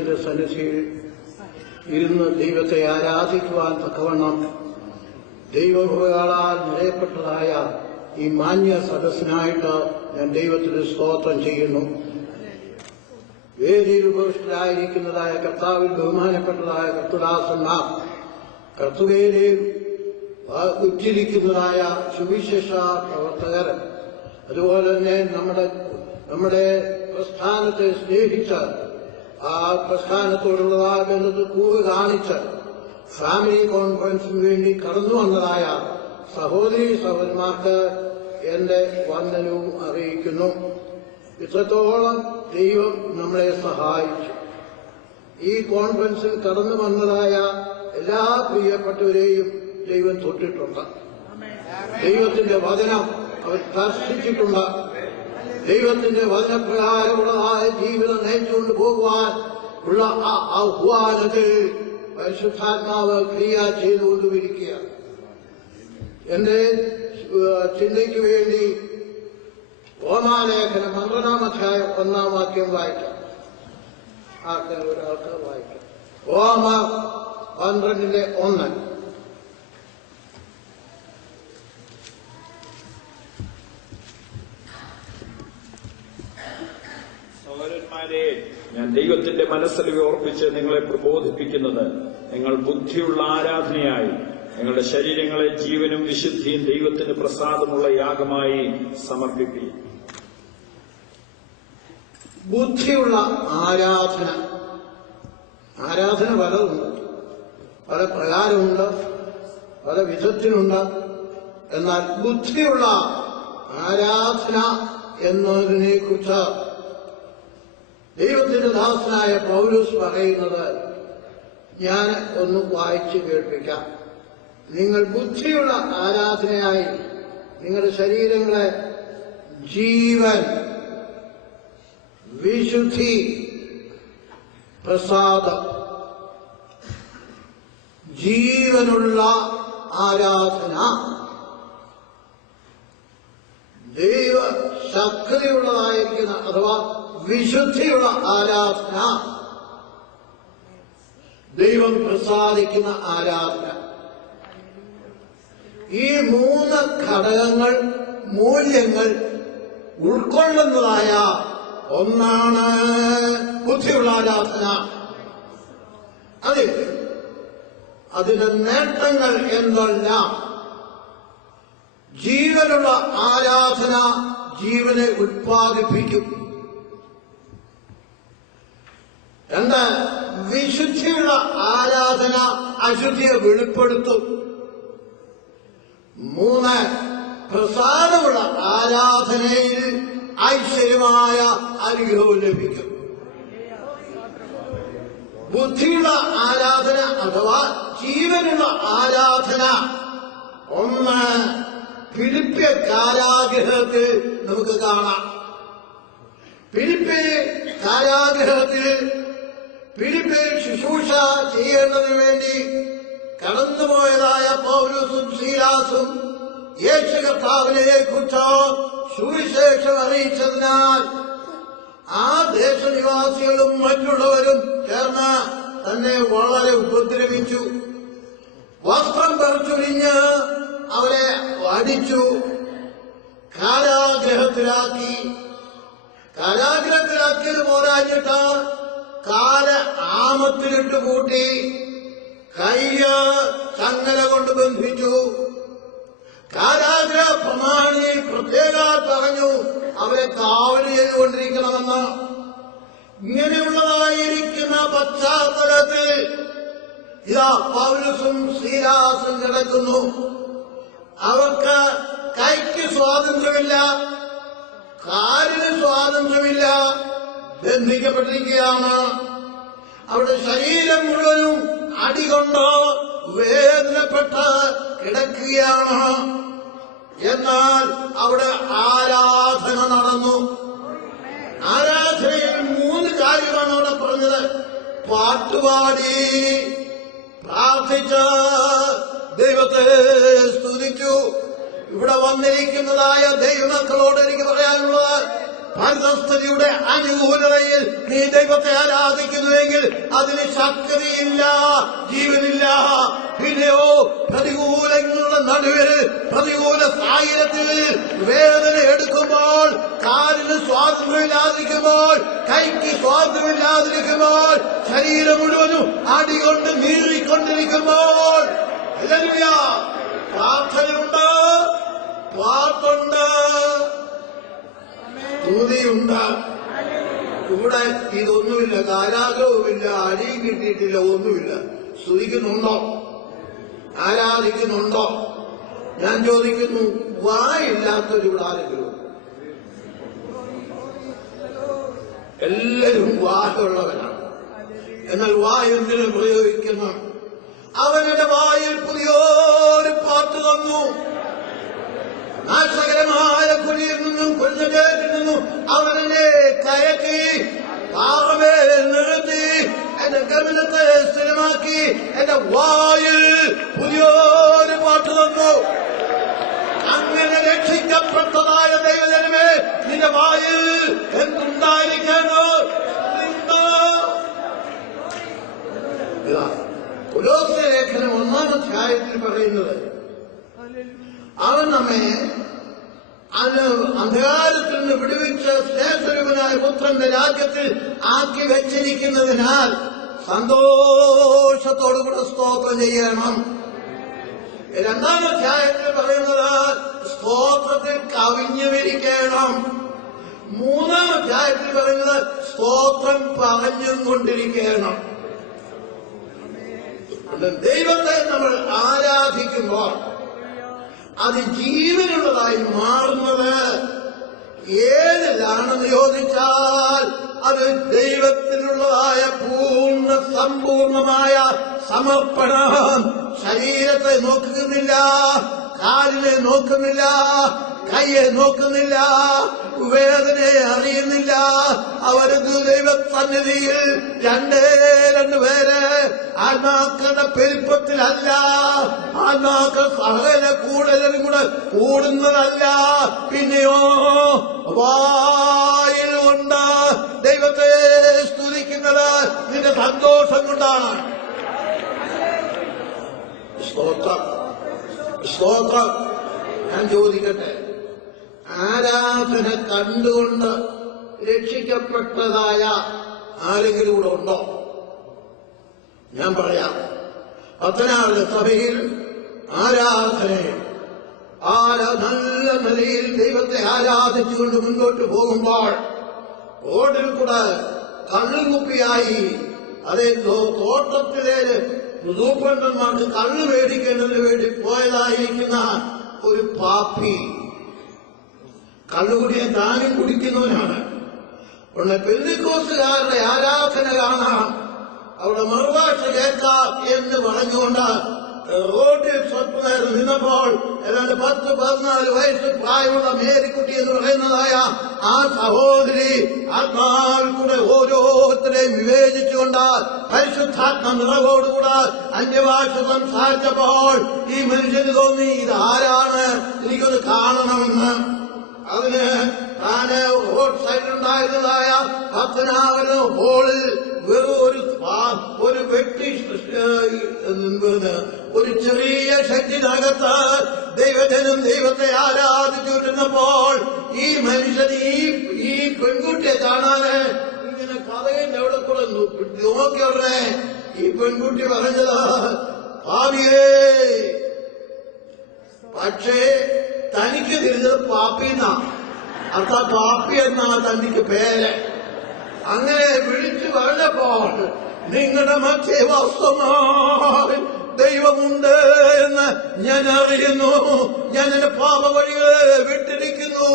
ദൈവത്തിന്റെ സന്നിധിയിൽ ഇരുന്ന് ദൈവത്തെ ആരാധിക്കുവാൻ തക്കവണ്ണം ദൈവകൃപയാൽ നിറയപ്പെട്ടതായ ഈ മാന്യ സദസ്സിനായിട്ട് ഞാൻ ദൈവത്തിന് സ്തോത്രം ചെയ്യുന്നു. വേദിയിൽ ഉപവിഷ്ടരായിരിക്കുന്നതായ കർത്താവിൽ ബഹുമാനപ്പെട്ടതായ കർത്തുദാസന്മാർ, കർത്തുവേദിയിൽ ഉജ്ജ്വലിക്കുന്നതായ സുവിശേഷ പ്രവർത്തകർ, അതുപോലെ തന്നെ നമ്മുടെ പ്രസ്ഥാനത്തെ സ്നേഹിച്ച് ആ പ്രസ്ഥാനത്തോടുള്ളതായ ബന്ധത്തിൽ കൂറ് കാണിച്ച് ഫാമിലി കോൺഫറൻസിന് വേണ്ടി കടന്നു വന്നതായ സഹോദരീ സഹോദരന്മാർക്ക് എന്റെ വന്ദനവും അറിയിക്കുന്നു. ഇത്രത്തോളം ദൈവം നമ്മളെ സഹായിച്ചു. ഈ കോൺഫറൻസിൽ കടന്നു വന്നതായ എല്ലാ പ്രിയപ്പെട്ടവരെയും ദൈവം തൊട്ടിട്ടുണ്ട്. ദൈവത്തിന്റെ വചനം അവർ ദർശിച്ചിട്ടുണ്ട്. ദൈവത്തിന്റെ വചനപ്രകാരമുള്ളതായ ജീവിതം നയിച്ചുകൊണ്ട് പോകുവാൻ ഉള്ള ആ ആഹ്വാനത്തിൽ പരിശുദ്ധാത്മാവ് ക്രിയ ചെയ്തുകൊണ്ടുമിരിക്കുകയാണ്. എന്റെ ചിന്തയ്ക്ക് വേണ്ടി റോമാലേഖനം 12-ാം അധ്യായം 1-ാം വാക്യം വായിക്കാം. ഒരാൾക്ക് വായിക്കാം. റോമ 12:1. സഹോദരന്മാരെ, ഞാൻ ദൈവത്തിന്റെ മനസ്സലിവ് ഓർപ്പിച്ച് നിങ്ങളെ പ്രബോധിപ്പിക്കുന്നത്, നിങ്ങൾ ബുദ്ധിയുള്ള ആരാധനയായി നിങ്ങളുടെ ശരീരങ്ങളെ ജീവനും വിശുദ്ധിയും ദൈവത്തിന് പ്രസാദമുള്ള യാഗമായി സമർപ്പിക്കുകയും. ബുദ്ധിയുള്ള ആരാധന പലതുണ്ട്, പല പ്രകാരമുണ്ട്, പല വിധത്തിലുണ്ട്. എന്നാൽ ബുദ്ധിയുള്ള ആരാധന എന്നതിനെ കുറിച്ച് ദൈവത്തിന്റെ ദാസനായ പൗലോസ് പറയുന്നത് ഞാൻ ഒന്ന് വായിച്ചു കേൾപ്പിക്കാം. നിങ്ങൾ ബുദ്ധിയുള്ള ആരാധനയായി നിങ്ങളുടെ ശരീരങ്ങളെ ജീവൻ, വിശുദ്ധി, പ്രസാദം, ജീവനുള്ള ആരാധന, ദൈവ ശക്തിയുള്ളതായിരിക്കുന്ന അഥവാ വിശുദ്ധിയുള്ള ആരാധന, ദൈവം പ്രസാദിക്കുന്ന ആരാധന. ഈ 3 ഘടകങ്ങൾ, മൂല്യങ്ങൾ ഉൾക്കൊള്ളുന്നതായ ഒന്നാണ് ബുദ്ധിയുള്ള ആരാധന. അതിന്റെ നേട്ടങ്ങൾ എന്തെല്ലാം? ജീവനുള്ള ആരാധന ജീവനെ ഉത്പാദിപ്പിക്കും. 2, വിശുദ്ധിയുള്ള ആരാധന അശുദ്ധിയെ വെളിപ്പെടുത്തും. 3, പ്രസാദമുള്ള ആരാധനയിൽ ഐശ്വര്യമായ അനുഗ്രഹവും ലഭിക്കും. ബുദ്ധിയുള്ള ആരാധന അഥവാ ജീവനുള്ള ആരാധന 1 ഫിലിപ്പിയ കാരാഗൃഹത്തിൽ നമുക്ക് കാണാം. ഫിലിപ്പിയ കാരാഗൃഹത്തിൽ ഫിലിപ്പിൽ ശുശ്രൂഷ ചെയ്യേണ്ടതിനു വേണ്ടി കടന്നുപോയതായ പൗലോസും ശീലാസും യേശു കർത്താവിനെ കുറിച്ച് സുവിശേഷം അറിയിച്ചതിനാൽ ആ ദേശനിവാസികളും മറ്റുള്ളവരും ചേർന്ന് തന്നെ വളരെ ഉപദ്രവിച്ചു. വസ്ത്രം പറിച്ചൊരിഞ്ഞ് അവരെ അടിച്ചു, കാരാഗ്രഹത്തിലാക്കി. കാരാഗ്രഹത്തിലാക്കിയത് പോരാഞ്ഞിട്ട് കാല് ആമത്തിലിട്ട് കൂട്ടി, കയ്യ് ചങ്ങല കൊണ്ട് ബന്ധിച്ചു. കാരാഗ്രഹ പ്രമാണിയെ പ്രത്യേകം പറഞ്ഞു അവരെ കാവല് ചെയ്തുകൊണ്ടിരിക്കണമെന്ന്. ഇങ്ങനെയുള്ളതായിരിക്കുന്ന പശ്ചാത്തലത്തിൽ ഇതാ പൗലോസും ശീലാസും കിടക്കുന്നു. അവർക്ക് കൈക്ക് സ്വാതന്ത്ര്യമില്ല, കാലിന് സ്വാതന്ത്ര്യമില്ല, ബന്ധിക്കപ്പെട്ടിരിക്കുകയാണ്. അവരുടെ ശരീരം മുഴുവനും അടികൊണ്ട് വേദനപ്പെട്ട് കിടക്കുകയാണ്. എന്നാൽ അവിടെ ആരാധന നടന്നു. ആരാധനയിൽ 3 കാര്യമാണ് അവിടെ പറഞ്ഞത്. പാട്ടുപാടി പ്രാർത്ഥിച്ച് ദൈവത്തെ സ്തുതിച്ചു. ഇവിടെ വന്നിരിക്കുന്നതായ ദൈവമക്കളോട് എനിക്ക് പറയാനുള്ളത്, പരിതസ്ഥിതിയുടെ അനുകൂലതയിൽ നീ ദൈവത്തെ ആരാധിക്കുന്നുവെങ്കിൽ അതിന് ശക്തിയില്ല, ജീവനില്ല. പിന്നെയോ പ്രതികൂലങ്ങളുടെ നടുവിൽ, പ്രതികൂല സാഹചര്യത്തിൽ വേദന എടുക്കുമ്പോൾ, കാലിന് സ്വാതന്ത്ര്യമില്ലാതിരിക്കുമ്പോൾ, കൈക്ക് സ്വാതന്ത്ര്യമില്ലാതിരിക്കുമ്പോൾ, ശരീരം മുഴുവനും അടികൊണ്ട് നീറിക്കൊണ്ടിരിക്കുമ്പോൾ ഹല്ലേലൂയ, പ്രാർത്ഥനയുണ്ട്, പാട്ടുണ്ട്, സ്തുതിയുണ്ട്. ഇവിടെ ഇതൊന്നുമില്ല, കാരാഗ്രഹവുമില്ല, അടിയും കിട്ടിയിട്ടില്ല, ഒന്നുമില്ല. സ്തുതിക്കുന്നുണ്ടോ? ആരാധിക്കുന്നുണ്ടോ? ഞാൻ ചോദിക്കുന്നു, വായില്ലാത്തൊരിവിടെ ആരെങ്കിലും? എല്ലാവരും വായുള്ളവരാണ്. എന്നാൽ വായു എന്തിനു പ്രയോഗിക്കുന്നു? അവരുടെ വായിൽ പുതിയൊരു പാട്ട് തന്നു. നാശകരമായ കുഴിയിൽ നിന്നും കുഞ്ഞേറ്റിൽ നിന്നും അവനെ കയറ്റി പാറമേൽ നിർത്തി എന്റെ ഗമനത്തെ സ്ഥിരമാക്കി എന്റെ വായിൽ പുതിയൊരു പാട്ട് തന്നു. അങ്ങനെ രക്ഷിക്കപ്പെട്ടതായ ദൈവജനമേ, നിന്റെ വായിൽ എന്തുണ്ടായിരിക്കണോ? കൊലോസ്യ ലേഖനം 1-ാം അധ്യായത്തിൽ പറയുന്നത്, അവൻ നമ്മെ അന്ധകാരത്തിൽ നിന്ന് വിടുവിച്ച് സ്നേഹസ്വരൂപനായ പുത്രന്റെ രാജ്യത്തിൽ ആക്കി വെച്ചിരിക്കുന്നതിനാൽ സന്തോഷത്തോടുകൂടെ സ്തോത്രം ചെയ്യണം. 2-ാം അധ്യായത്തിൽ പറയുന്നത് സ്തോത്രത്തിൽ കവിഞ്ഞുമിരിക്കണം. 3-ാം അധ്യായത്തിൽ പറയുന്നത് സ്തോത്രം പറഞ്ഞും കൊണ്ടിരിക്കണം. ദൈവത്തെ നമ്മൾ ആരാധിക്കുമ്പോൾ അത് ജീവനുള്ളതായി മാറുന്നത് ഏതിലാണെന്ന് ചോദിച്ചാൽ അത് ദൈവത്തിനുള്ളതായ പൂർണ്ണ സമ്പൂർണമായ സമർപ്പണം. ശരീരത്തെ നോക്കുന്നില്ല, കാലിനെ നോക്കുന്നില്ല, കയ്യെ നോക്കുന്നില്ല, വേദനയെ അറിയുന്നില്ല. അവരത് ദൈവസന്നിധിയിൽ രണ്ടുപേര് ആത്മാക്കളുടെ പെരുപ്പത്തിലല്ല, ആത്മാക്കൾ സകല കൂടുതലും കൂടെ കൂടുന്നതല്ല. പിന്നെയോ വായിൽ കൊണ്ട് ദൈവത്തെ സ്തുതിക്കുന്നത് നിന്റെ സന്തോഷം കൊണ്ടാണ്. സ്തോത്രം, സ്തോത്രം. ഞാൻ ചോദിക്കട്ടെ, ആരാധന കണ്ടുകൊണ്ട് രക്ഷിക്കപ്പെട്ടതായ ആരെങ്കിലും ഇവിടെ ഉണ്ടോ? ഞാൻ പറയാം. പത്തനാട് സഭയിൽ ആരാധനയിൽ നല്ല നിലയിൽ ദൈവത്തെ ആരാധിച്ചുകൊണ്ട് മുന്നോട്ട് പോകുമ്പോൾ റോഡിൽ കൂടെ കള്ളുകുപ്പിയായി അതേ തോട്ടത്തിലെ സൂപ്രണ്ടന്മാർക്ക് കള്ളു മേടിക്കേണ്ടതിന് വേണ്ടി പോയതായിരിക്കുന്ന ഒരു പാപ്പി, കള്ളുകുടിയെ താനും കുടിക്കുന്നവനാണ്. ഉടനെ പെന്തിക്കോസ്തുകാരുടെ ആരാധന കാണാം, അവിടെ മറുഭാഷ കേൾക്കാം എന്ന് പറഞ്ഞുകൊണ്ട് റോഡിൽ സ്വപ്നം നേരം നിന്നപ്പോൾ ഏതാണ്ട് 10-14 വയസ്സ് പ്രായമുള്ള മേരിക്കുട്ടി എന്ന് പറയുന്നതായ ആ സഹോദരി ആത്മാവിൽ കൂടെ ഓരോരുത്തരെയും വിവേചിച്ചുകൊണ്ട് പരിശുദ്ധാത്മ നിറവോടുകൂടെ അന്യഭാഷ സംസാരിച്ചപ്പോൾ ഈ മനുഷ്യന് തോന്നി, ഇതാരാണ്, എനിക്കൊന്ന് കാണണമെന്ന്. അതിന് താന് റോഡ് സൈഡിലുണ്ടായിരുന്നതായ പത്തനാപുര ഹോളിൽ ഒരു വെട്ടി ഒരു ചെറിയ ഷെഡിനകത്ത് ദൈവജനം ദൈവത്തെ ആരാധിച്ചുകൊണ്ടിരുന്നപ്പോൾ ഈ മനുഷ്യൻ ഈ പെൺകുട്ടിയെ കാണാന് ഇങ്ങനെ കഥകിന്റെ അവിടെ കൂടെ നോക്കിയോടനെ ഈ പെൺകുട്ടി പറഞ്ഞത്, പാപിയേ, പക്ഷേ തനിക്ക് തിരിഞ്ഞത് പാപ്പിന്നാ, അർത്ഥം പാപ്പി എന്നാ തനിക്ക് പേര്. അങ്ങനെ വിളിച്ചു പറഞ്ഞപ്പോൾ നിങ്ങളുടെ മധ്യേ വാസ്തവമായി ദൈവമുണ്ട് എന്ന് ഞാൻ അറിയുന്നു, ഞാൻ എന്റെ പാപവഴികളെ വിട്ടിരിക്കുന്നു.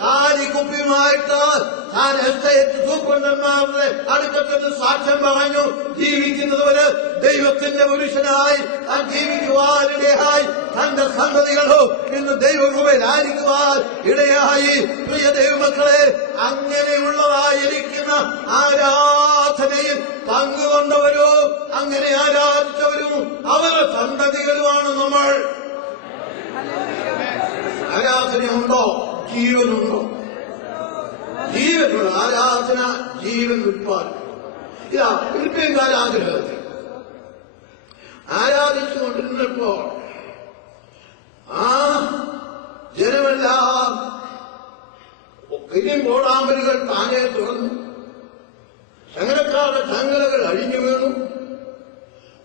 കാലിക്കുപ്പിയുമായിട്ട് താൻ എസ്റ്റേറ്റ് സൂപ്രണ്ടന്മാരുടെ അടുക്കത്ത് സാക്ഷ്യം പറഞ്ഞു ജീവിക്കുന്നതുവരെ ദൈവത്തിന്റെ പുരുഷനായി താൻ ജീവിക്കുവാനിടയായി തന്റെ സന്തതികളോ ഇന്ന് ദൈവകൃപയിലായിരിക്കുവാൻ ഇടയായി. പ്രിയ ദൈവമക്കളെ, അങ്ങനെയുള്ളതായിരിക്കുന്ന ആരാധനയിൽ പങ്കുകൊണ്ടവരോ അങ്ങനെ ആരാധിച്ചവരും അവരുടെ സന്തതികളുമാണ് നമ്മൾ. ആരാധനയുണ്ടോ? ജീവനുണ്ടോ? ജീവനുള്ള ആരാധന ജീവൻ ഉത്പാദിപ്പിക്കും. ഇതാ ഫിലിപ്പിയൻ കാരാഗ്രഹത്തിൽ ആരാധിച്ചുകൊണ്ടിരുന്നപ്പോൾ ആ ജനമെല്ലാം കരിമ്പോടാമ്പലുകൾ താനെ തുറന്നു, ചങ്ങലക്കാരുടെ ചങ്ങലകൾ അഴിഞ്ഞു വീണു.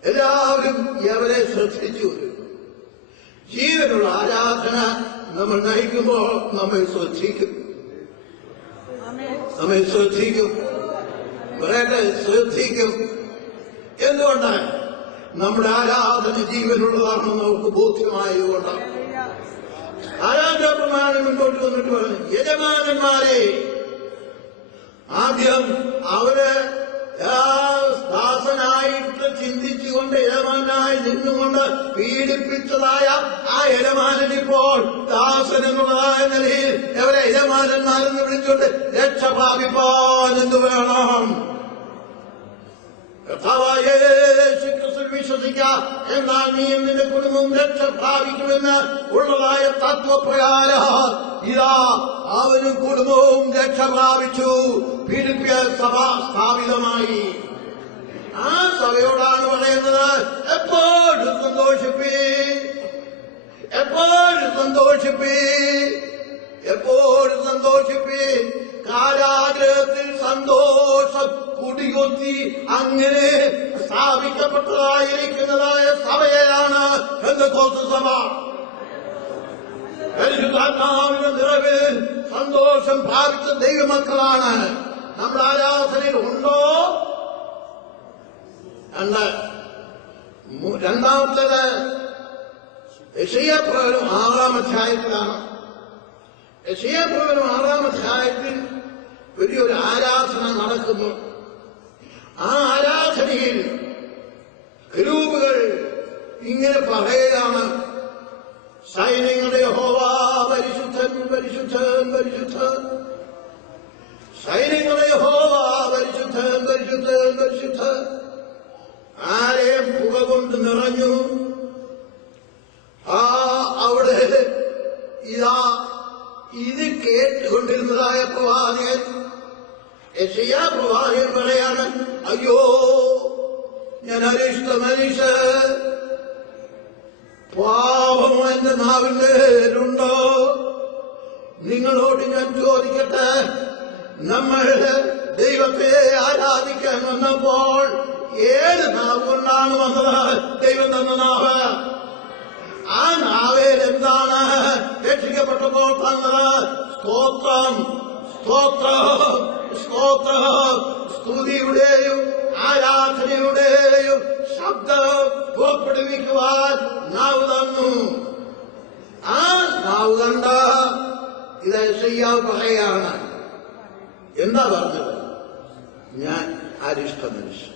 എല്ലാവരും അവരെ ശ്രദ്ധിച്ചു. ജീവനുള്ള ആരാധന നമ്മൾ നയിക്കുമ്പോൾ നമ്മെ ശ്രദ്ധിക്കും. പറയട്ടെ, ശ്രദ്ധിക്കും. എന്തുകൊണ്ടാണ്? നമ്മുടെ ആരാധന ജീവനുള്ളതാണെന്ന് നമുക്ക് ബോധ്യമായതുകൊണ്ടാണ്. ആരാധനാ പ്രമാണം മുന്നോട്ട് വന്നിട്ട് പറഞ്ഞു, യജമാനന്മാരെ ആദ്യം അവര് ദാസനായിട്ട് ചിന്തിച്ചുകൊണ്ട് യജമാനായി നിന്നുകൊണ്ട് പീഡിപ്പിച്ചതായ ആ യജമാനനിപ്പോൾ ദാസനെന്നുള്ളതായ നിലയിൽ അവരെ യജമാനന്മാരെന്ന് വിളിച്ചുകൊണ്ട് രക്ഷ പ്രാപിപ്പാൻ എന്തു വേണം? കർത്താവായ യേശുക്രിസ്തുവിൽ വിശ്വസിക്കാം, എന്നാൽ നീയും നിന്റെ കുടുംബവും രക്ഷ പ്രാപിക്കുമെന്ന് ഉള്ളതായ തത്വപ്രകാരം ഇതാ അവനും കുടുംബവും രക്ഷ പ്രാപിച്ചു. ഫിലിപ്പിയ സഭ സ്ഥാപിതമായി. ആ സഭയോടാണ് പറയുന്നത്, എപ്പോഴും സന്തോഷിപ്പീ, എപ്പോഴും സന്തോഷിപ്പീ, എപ്പോഴും സന്തോഷിപ്പീ. കാരാഗ്രഹത്തിൽ സന്തോഷം കുടികൊത്തി അങ്ങനെ സ്ഥാപിക്കപ്പെട്ടതായിരിക്കുന്നതായ സഭയാണ് പെന്തക്കോസ്ത് സഭ. പരിശുദ്ധാത്മാവിന്റെ നിറവിൽ സന്തോഷം പ്രാപിച്ച ദൈവമക്കളാണ്. നമ്മുടെ ആരാധനയിൽ ഉണ്ടോ? രണ്ടാമത്തേത് യെശയ്യാപ്രവചനം 6-ാം അധ്യായത്തിലാണ്. യെശയ്യാപ്രവചനം 6-ാം അധ്യായത്തിൽ വലിയൊരു ആരാധന നടക്കുന്നു. ആ ആരാധനയിൽ കെരൂബുകൾ ഇങ്ങനെ പറയുകയാണ്, സൈന്യങ്ങളുടെ യഹോവ പരിശുദ്ധൻ, പരിശുദ്ധൻ, പരിശുദ്ധൻ. സൈന്യങ്ങളുടെ യഹോവ പരിശുദ്ധൻ, പരിശുദ്ധൻ, പരിശുദ്ധൻ. ആരെയും പുക കൊണ്ട് നിറഞ്ഞു. അവിടെ ഇതാ ഇത് കേട്ടുകൊണ്ടിരുന്നതായ പ്രവാചകൻ യെശയ്യാ പ്രവാചകൻ പറയാണ്, അയ്യോ ഞാൻ അരിഷ്ട മനുഷ്യൻ, പാപം എന്റെ നാവിന്മേലുണ്ടോ? നിങ്ങളോട് ഞാൻ ചോദിക്കട്ടെ, നമ്മൾ ദൈവത്തെ ആരാധിക്കാൻ വന്നപ്പോൾ ഏത് നാവ് കൊണ്ടാണ് വന്നത്? ദൈവം തന്ന നാവ്. ആ നാവേൽ എന്താണ് രക്ഷിക്കപ്പെട്ടപ്പോൾ തന്നത്? സ്തോത്രം, സ്തോത്രം, സ്തോത്രം. സ്തുതിയുടെയും ആരാധനയുടെയും ശബ്ദം പുറപ്പെടുവിക്കുവാൻ നാവ് തന്നു. ആ നാവ് കണ്ട ഇത് യെശയ്യാവ് പറയാണ്, എന്താ പറഞ്ഞത്? ഞാൻ അരിഷ്ട മനുഷ്യൻ,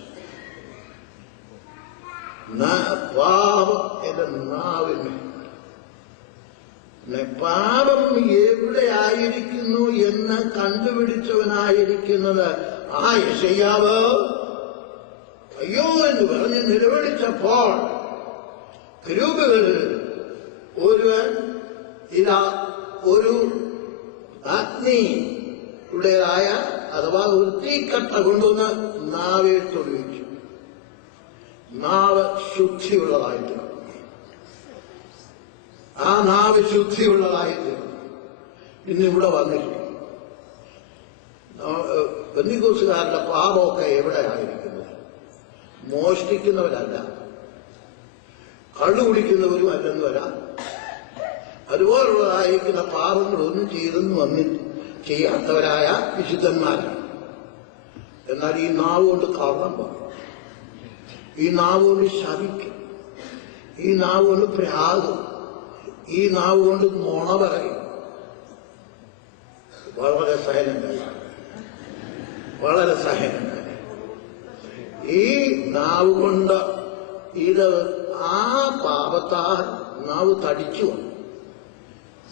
പാപം എന്റെ നാവിന്. പാപം എവിടെ ആയിരിക്കുന്നു എന്ന് കണ്ടുപിടിച്ചവനായിരിക്കുന്നത് ആ യെശയ്യാവ് അയ്യോ എന്ന് പറഞ്ഞ് നിലവിളിച്ചപ്പോൾ കെരൂബുകളിൽ ഒരുവൻ ഇതാ ഒരു അഗ്നിയുടേതായ അഥവാ ഒരു തീക്കട്ട കൊണ്ടുവന്ന് നാവെ തൊടുവിച്ചു. നാവ് ശുദ്ധിയുള്ളതായിട്ട്, ആ നാവ് ശുദ്ധിയുള്ളതായിട്ട് ഇന്നിവിടെ വന്നിരിക്കും. പെന്തിക്കോസുകാരുടെ പാപമൊക്കെ എവിടെയായിരിക്കുന്നത്? മോഷ്ടിക്കുന്നവരല്ല, കള്ളു കുടിക്കുന്നവരും അല്ലെന്ന് വരാം. അതുപോലുള്ളതായിരിക്കുന്ന പാപങ്ങളൊന്നും ചെയ്യാത്തവരായ വിശുദ്ധന്മാരാണ്. എന്നാൽ ഈ നാവ് കൊണ്ട് കള്ളം പറയും, ഈ നാവ് കൊണ്ട് ശപിക്കും, ഈ നാവ് കൊണ്ട് പ്രാകും, ഈ നാവ് കൊണ്ട് നുണ പറയും. വളരെ സഹനമായി, വളരെ സഹനമായി. ഈ നാവ് കൊണ്ട് ഇത് ആ പാപത്താൽ നാവ് തടിച്ചു വന്നു.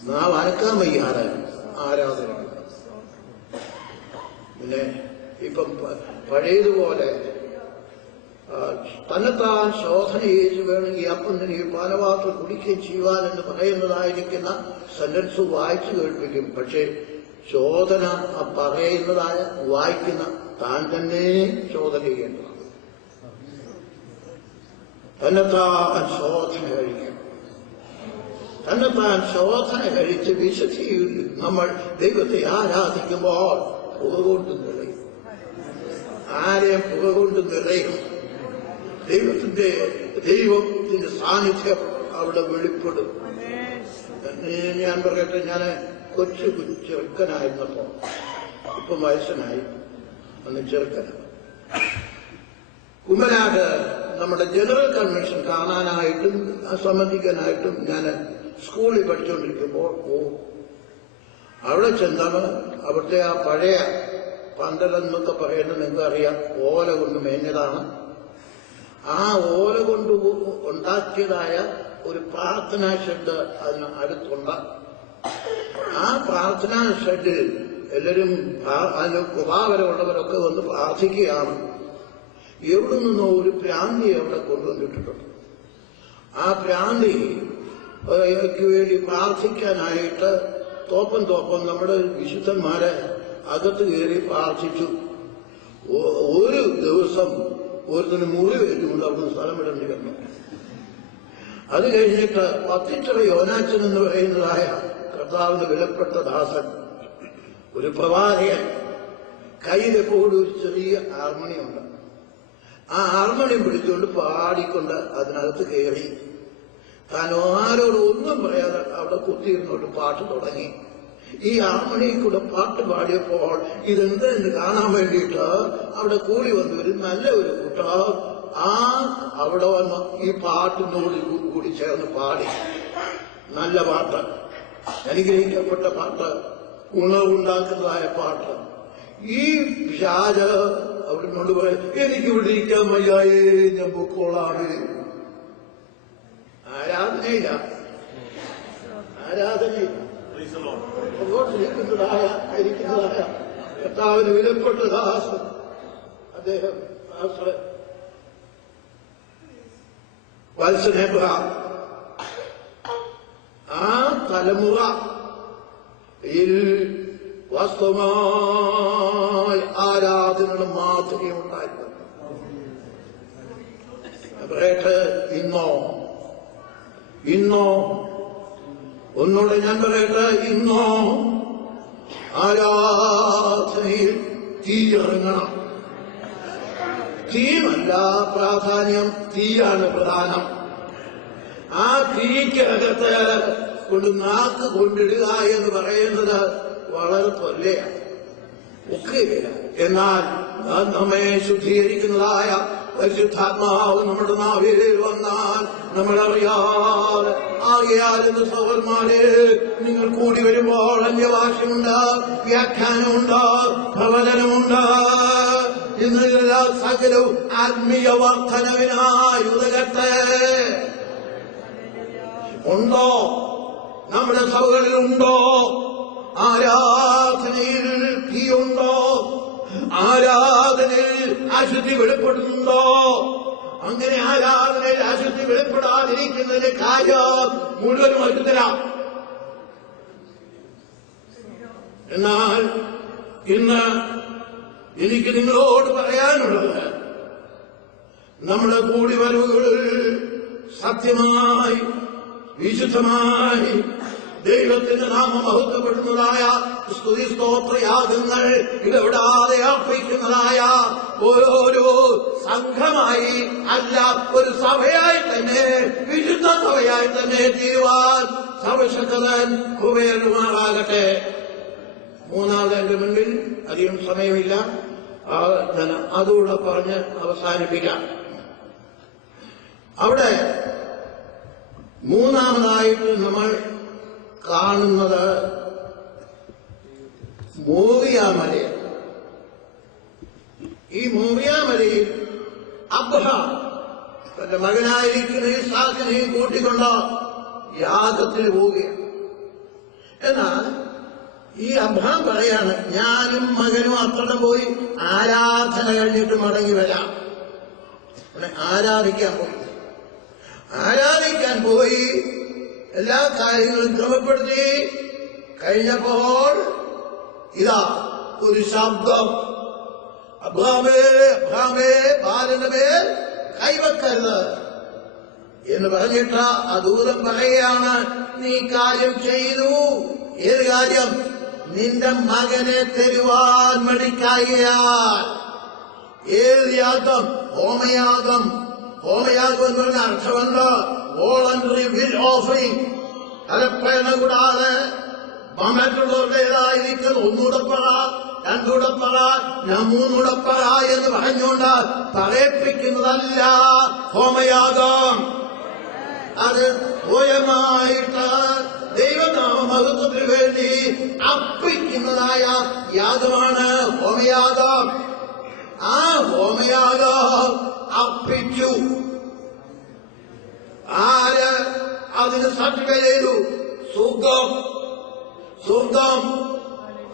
നാവ് അനക്കാൻ വയ്യാതെ ആരാധന. പിന്നെ ഇപ്പം പഴയതുപോലെ തന്നെത്താൻ ശോധന ചെയ്ത് വേണം ഈ അപ്പം തന്നെ പാനപാത്രം കുടിക്കുകയും ചെയ്യുവാൻ എന്ന് പറയുന്നതായിരിക്കുന്ന സെന്റൻസ് വായിച്ചു കേൾപ്പിക്കും. പക്ഷേ ശോധന പറയുന്നതായ വായിക്കുന്ന താൻ തന്നെ ശോധന ചെയ്യേണ്ടതാണ്. തന്നെത്താൻ ശോധന കഴിക്കണം. തന്നെത്താൻ ശോധന കഴിച്ച് വിശുദ്ധിയിൽ നമ്മൾ ദൈവത്തെ ആരാധിക്കുമ്പോൾ പുകകൊണ്ട് നിറയും. ആരെയും പുകകൊണ്ട് നിറയും. ദൈവത്തിന്റെ സാന്നിധ്യം അവിടെ വെളിപ്പെടും. ഞാൻ പറയട്ടെ, ഞാൻ കൊച്ചു ചെറുക്കനായിരുന്നപ്പോ, ഇപ്പം വയസ്സനായി, അന്ന് ചെറുക്കനാണ്, കുമ്മനാട് നമ്മുടെ ജനറൽ കൺവെൻഷൻ കാണാനായിട്ടും സംബന്ധിക്കാനായിട്ടും ഞാൻ സ്കൂളിൽ പഠിച്ചുകൊണ്ടിരിക്കുമ്പോൾ അവിടെ ചെന്നാണ് അവിടുത്തെ ആ പഴയ പന്തലെന്നൊക്കെ പറയുന്നത് നിങ്ങൾക്കറിയാം, ഓല കൊണ്ട് മേഞ്ഞതാണ്. ആ ഓല കൊണ്ട് ഉണ്ടാക്കിയതായ ഒരു പ്രാർത്ഥനാ ഷെഡ് അതിന് അടുത്തുണ്ട്. ആ പ്രാർത്ഥനാ ഷെഡിൽ എല്ലാവരും അതിന് കൃപാവരമുള്ളവരൊക്കെ വന്ന് പ്രാർത്ഥിക്കുകയാണ്. എവിടെ നിന്നോ ഒരു പ്രാന്തി അവിടെ കൊണ്ടുവന്നിട്ടുണ്ട്. ആ പ്രാന്തിക്ക് വേണ്ടി പ്രാർത്ഥിക്കാനായിട്ട് തോപ്പം നമ്മുടെ വിശുദ്ധന്മാരെ അകത്ത് കയറി പ്രാർത്ഥിച്ചു. ഒരു ദിവസം ഒരുത്തിന് മുറി വെച്ചുകൊണ്ട് അവിടുന്ന് സ്ഥലം വിടേണ്ടി വന്നു. അത് കഴിഞ്ഞിട്ട് പത്തിച്ചിറ യോനാച്ചൻ എന്ന് പറയുന്നതായ കർത്താവിന് വിലപ്പെട്ട ദാസൻ, ഒരു പ്രവാചകൻ, കയ്യിലെപ്പോഴും ഒരു ചെറിയ ഹാർമോണിയുണ്ട്. ആ ഹാർമോണിയം പിടിച്ചുകൊണ്ട് പാടിക്കൊണ്ട് അതിനകത്ത് കയറി താൻ ആരോടും ഒന്നും പറയാതെ അവിടെ കുത്തിയിരുന്നോട്ട് പാട്ട് തുടങ്ങി. ഈ ഹാർമോണിയിൽ കൂടെ പാട്ട് പാടിയപ്പോൾ ഇതെന്തെന്ന് കാണാൻ വേണ്ടിയിട്ട് അവിടെ കൂടി വന്നവര് നല്ല ഒരു കൂട്ടം അവിടെ വന്ന് ഈ പാട്ടിനോട് കൂടി ചേർന്ന് പാടി. നല്ല പാട്ട്, അനുഗ്രഹിക്കപ്പെട്ട പാട്ട്, ഉണർവുണ്ടാക്കുന്നതായ പാട്ട്. ഈ പിശാച് അവിടുന്നോട് പറയും, എനിക്ക് ഇവിടെ ഇരിക്കാൻ വയ്യായേ, ഞാൻ പൊക്കോളാമേ. ആരാധനയില്ല ഇരിക്കുന്നതായ കർത്താവിന് വിലപ്പെട്ട ദാസൻ, അദ്ദേഹം വത്സൻ എബ്രഹാം, ആ തലമുറയിൽ വാസ്തവമായി ആരാധനയുടെ മാധുര്യം ഉണ്ടായിരുന്നു. പറയട്ടെ, ഇന്നോ ഒന്നുകൂടെ ഞാൻ പറയട്ടെ, ഇന്നോ ആരാധനയിൽ തീയിറങ്ങണം. തീമല്ല പ്രാധാന്യം, തീയാണ് പ്രധാനം. ആ തീക്കകത്ത് കൊണ്ട് നാക്ക് കൊണ്ടിടുക എന്ന് പറയുന്നത് വളരെ തൊല്ലയാണ്, ഒക്കുകയില്ല. എന്നാൽ നമ്മെ ശുദ്ധീകരിക്കുന്നതായ പരിശുദ്ധാത്മാവ് നമ്മുടെ നാവിൽ വന്നാൽ നമ്മളറിയാതെ ആകയാൽ എന്ന് സഹോദരന്മാരെ, നിങ്ങൾ കൂടി വരുമ്പോൾ അന്യഭാഷയുണ്ട്, വ്യാഖ്യാനമുണ്ട്, പ്രവചനമുണ്ട്. ഇന്നെല്ലാ സകലവും ആത്മീയ വർധനവിനായി ഉതകട്ടെ. ഉണ്ടോ? നമ്മുടെ സഭകളിലുണ്ടോ? ആരാധനയിൽ തീയുണ്ടോ? ആരാധനയിൽ അശുദ്ധി വെളിപ്പെടുന്നുണ്ടോ? അങ്ങനെ ആരാധനയിൽ അശുദ്ധി വെളിപ്പെടാതിരിക്കുന്നതിന്റെ കാര്യം മുഴുവനും അശുദ്ധരാണ്. എന്നാൽ ഇന്ന് എനിക്ക് നിങ്ങളോട് പറയാനുള്ളത്, നമ്മുടെ കൂടിവരവുകളിൽ സത്യമായി വിശുദ്ധമായി ദൈവത്തിന്റെ നാമം മഹത്വപ്പെടുന്നതായ സ്തുതി സ്തോത്രയാഗങ്ങൾ ഇടപെടാതെ അർപ്പിക്കുന്നതായ ഓരോരോ സംഘമായി അല്ല, ഒരു സഭയായി തന്നെ, വിശുദ്ധ സഭയായി തന്നെ തീരുവാൻ സർവശക്തൻ കൃപയുമാറാകട്ടെ. മൂന്നാമത് എന്റെ മുന്നിൽ അധികം സമയമില്ല, അതുകൂടെ പറഞ്ഞ് അവസാനിപ്പിക്കാം. അവിടെ മൂന്നാമതായിട്ട് നമ്മൾ കാണുന്നത് മോറിയാമലയിൽ. ഈ മോറിയാമലയിൽ അബ്രഹാം തന്റെ മകനായിരിക്കുന്ന ഇസ്ഹാക്കിനെയും കൂട്ടിക്കൊണ്ട് യാഗത്തിന് പോവുകയാണ്. എന്നാൽ ഈ അബ്രഹാം പറയാണ്, ഞാനും മകനും അത്രയും പോയി ആരാധന കഴിഞ്ഞിട്ട് മടങ്ങി വരാം. ആരാധിക്കാൻ പോയി എല്ലാ കാര്യങ്ങളും ക്രമപ്പെടുത്തി കഴിഞ്ഞപ്പോൾ ഇതാ ഒരു ശബ്ദം, അബ്രാമേ അബ്രാമേ, ബാലന്റെ മേൽ കൈവക്കരുത് എന്ന് പറഞ്ഞിട്ട് ആ ദൂതൻ പറയുകയാണ്, നീ കാര്യം ചെയ്തു. ഏത് കാര്യം? നിന്റെ മകനെ തരുവാൻ മടിക്കായികയാൽ. ഏത് യാഗം? ഹോമയാഗം. ഹോമയാഗം എന്ന് പറഞ്ഞ അർത്ഥമുണ്ട് വോളണ്ടറി വിൽ ഓഫറിംഗ്. ഫലപ്രേരണ കൂടാതെ മറ്റുള്ളവരുടേതായിരിക്കുന്ന ഒന്നുകൂടെ പറ, രണ്ടുകൂടെ പറ, ഞാൻ മൂന്നൂടെ പറ എന്ന് പറഞ്ഞുകൊണ്ട് പറയിപ്പിക്കുന്നതല്ല ഹോമയാഗം. അത് സ്വയമായിട്ട് ദൈവനാമമഹത്വത്തിന് വേണ്ടി അർപ്പിക്കുന്നതായ യാഗമാണ് ഹോമയാഗം. ആ ഹോമയാഗം അർപ്പിച്ചു. ആര് അതിന് സർട്ടിഫിക്കറ്റ് ചെയ്തു? സ്വർഗം. സ്വർഗം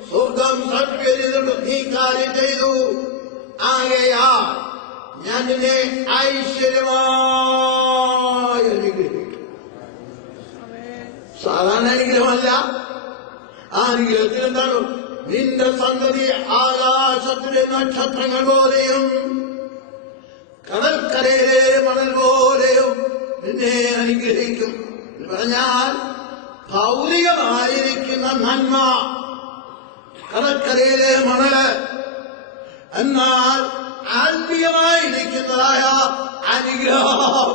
സ്വർഗം സർട്ടിഫിക്കറ്റ് ചെയ്തിട്ട് നീ കാര്യം ചെയ്തു. ആകെയാ ഞാൻ നിന്നെ ഐശ്വര്യമായി അനുഗ്രഹിക്കും. സാധാരണ അനുഗ്രഹമല്ല. ആ അനുഗ്രഹത്തിൽ എന്താണ്? നിന്റെ സന്തതി ആകാശത്തിലെ നക്ഷത്രങ്ങൾ പോലെയും കടൽക്കരയിലെ മണൽ പോലെയും നിന്നെ അനുഗ്രഹിക്കും. എന്ന് പറഞ്ഞാൽ ഭൗതികമായിരിക്കുന്ന നന്മ കടൽക്കരയിലെ മണല്, എന്നാൽ ആത്മീയമായിരിക്കുന്നതായ അനുഗ്രഹം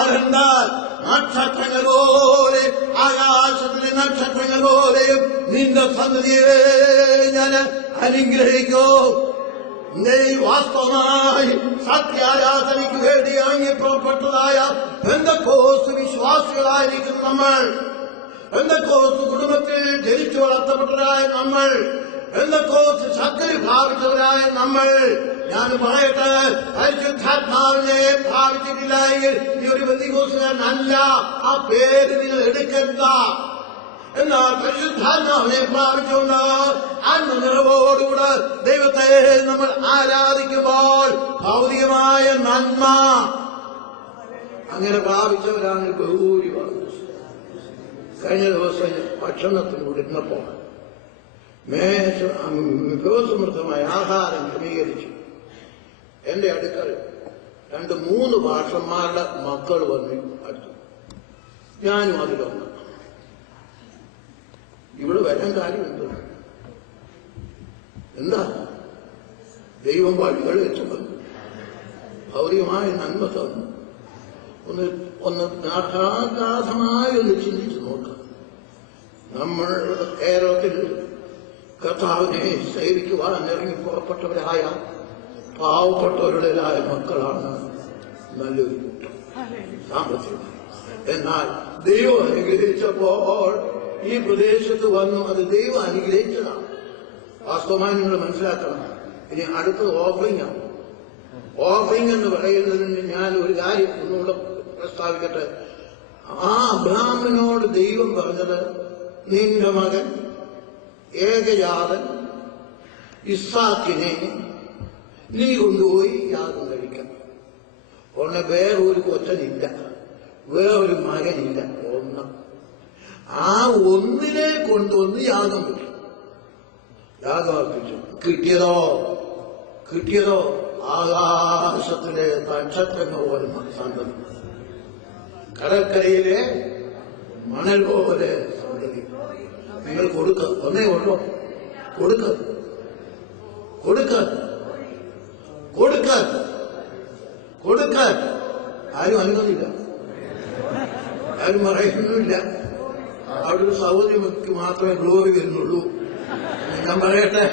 അതെന്താൽ നക്ഷത്രങ്ങൾ പോലെ, ആകാശത്തിലെ നക്ഷത്രങ്ങൾ പോലെയും നിന്റെ സന്തതിയെ ഞാൻ അനുഗ്രഹിക്കും. നീ വാസ്തവമായി സത്യാരാധനയ്ക്ക് വേണ്ടി ഇറങ്ങിപ്പുറപ്പെട്ടതായ പെന്തക്കോസ്ത് വിശ്വാസികളായിരിക്കും നമ്മൾ. പെന്തക്കോസ്ത് കുടുംബത്തിൽ ജനിച്ചു വളർത്തപ്പെട്ടവരായ നമ്മൾ, പെന്തക്കോസ്ത് ശക്തി ഭാവിച്ചവരായ നമ്മൾ. ഞാൻ പറയട്ടെ, പരിശുദ്ധാത്മാവിനെ ഭാവിച്ചിട്ടില്ല എങ്കിൽ ഈ ഒരു പെന്തക്കോസ്തുകാരനല്ല. ആ പേര് നിങ്ങൾ എടുക്കണ്ട. എന്നാൽ പരിശുദ്ധാത്മാവിനെ പ്രാപിച്ചുകൊണ്ട് ആത്മനിറവോടുകൂടെ ദൈവത്തെ നമ്മൾ ആരാധിക്കുമ്പോൾ ഭൗതികമായ നന്മ അങ്ങനെ പ്രാപിച്ചവരാണ് ഭൂരിഭാഗം. കഴിഞ്ഞ ദിവസം ഭക്ഷണത്തിന് ഇരുന്നപ്പോൾ വിഭവസമൃദ്ധമായ ആഹാരം ക്രമീകരിച്ചു. എന്റെ അടുക്കൽ 2-3 ഭാഷന്മാരുടെ മക്കൾ വന്നു അടുത്തു. ഞാനും അതിലൊന്ന്. ഇവിടെ വരാൻ കാര്യമുണ്ട്. എന്താ? ദൈവം വഴികൾ വെച്ചു വന്നു, ഭൗതികമായ നന്മ തന്നു. ഒന്ന് നാഥാകാശമായി ഒന്ന് ചിന്തിച്ചു നോക്കാം. നമ്മൾ കേരളത്തിൽ കർത്താവിനെ സേവിക്കുവാൻ ഇറങ്ങി പുറപ്പെട്ടവരായ പാവപ്പെട്ടവരുടേതായ മക്കളാണ് നല്ലൊരു കൂട്ടം സാമ്പത്തികമായി. എന്നാൽ ദൈവം അനുഗ്രഹിച്ചപ്പോൾ ഈ പ്രദേശത്ത് വന്നു. അത് ദൈവം അനുഗ്രഹിച്ചതാണ്. വാസ്തവമായി നിങ്ങൾ മനസ്സിലാക്കണം. ഇനി അടുത്തത് ഓഫറിംഗ് ആണ്. ഓഫറിംഗ് എന്ന് പറയുന്നതിന് ഞാൻ ഒരു കാര്യം ഒന്നുകൂടെ പ്രസ്താവിക്കട്ടെ. ആ അബ്രാഹ്മനോട് ദൈവം പറഞ്ഞത്, നിന്റെ മകൻ ഏകജാതൻ ഇസ്സാക്കിനെ നീ കൊണ്ടുപോയി യാഗം കഴിക്കണം. ഉടനെ വേറൊരു കൊച്ചനില്ല, വേറൊരു മകനില്ല. ഒന്ന് ആ ഒന്നിനെ കൊണ്ടുവന്ന് യാഗം വെച്ചു, യാഗം അർപ്പിച്ചു. കിട്ടിയതോ ആകാശത്തിലെ നക്ഷത്രങ്ങൾ പോലെ സന്തതി, കടൽക്കരയിലെ മണൽ പോലെ സന്തതി. നിങ്ങൾ ഒന്നേ ഉള്ളോ? കൊടുക്ക. ആരും അനുവദില്ല, ആരും പറയുന്നുമില്ല. അവിടെ ഒരു സൗകര്യക്ക് മാത്രമേ ഗ്ലോറി വരുന്നുള്ളൂ. ഞാൻ പറയട്ടെ,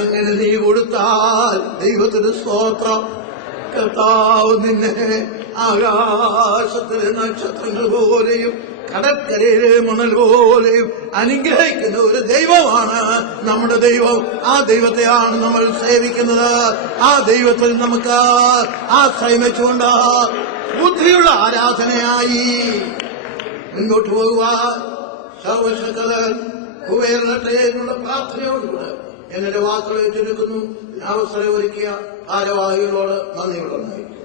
അങ്ങനെ നീ കൊടുത്താൽ ദൈവത്തിന് സ്തോത്രം. കർത്താവ് നിന്നെ ആകാശത്തിലെ നക്ഷത്രങ്ങൾ പോലെയും കടൽക്കരയിലെ മണൽ പോലെയും അനുഗ്രഹിക്കുന്ന ഒരു ദൈവമാണ് നമ്മുടെ ദൈവം. ആ ദൈവത്തെയാണ് നമ്മൾ സേവിക്കുന്നത്. ആ ദൈവത്തിൽ നമുക്ക് ആശ്രയം വെച്ചുകൊണ്ട് ബുദ്ധിയുള്ള ആരാധനയായി മുന്നോട്ട് പോകുവാൻ സർവശക്തൻ കുബേരട്ടെ എന്നുള്ള പ്രാർത്ഥനയോടുകൂടെ എന്നെ വാക്കുകളെ ചുരുക്കുന്നു. അവസരം ഒരുക്കിയ ഭാരവാഹികളോട് നന്ദിയുള്ളതായിരിക്കും.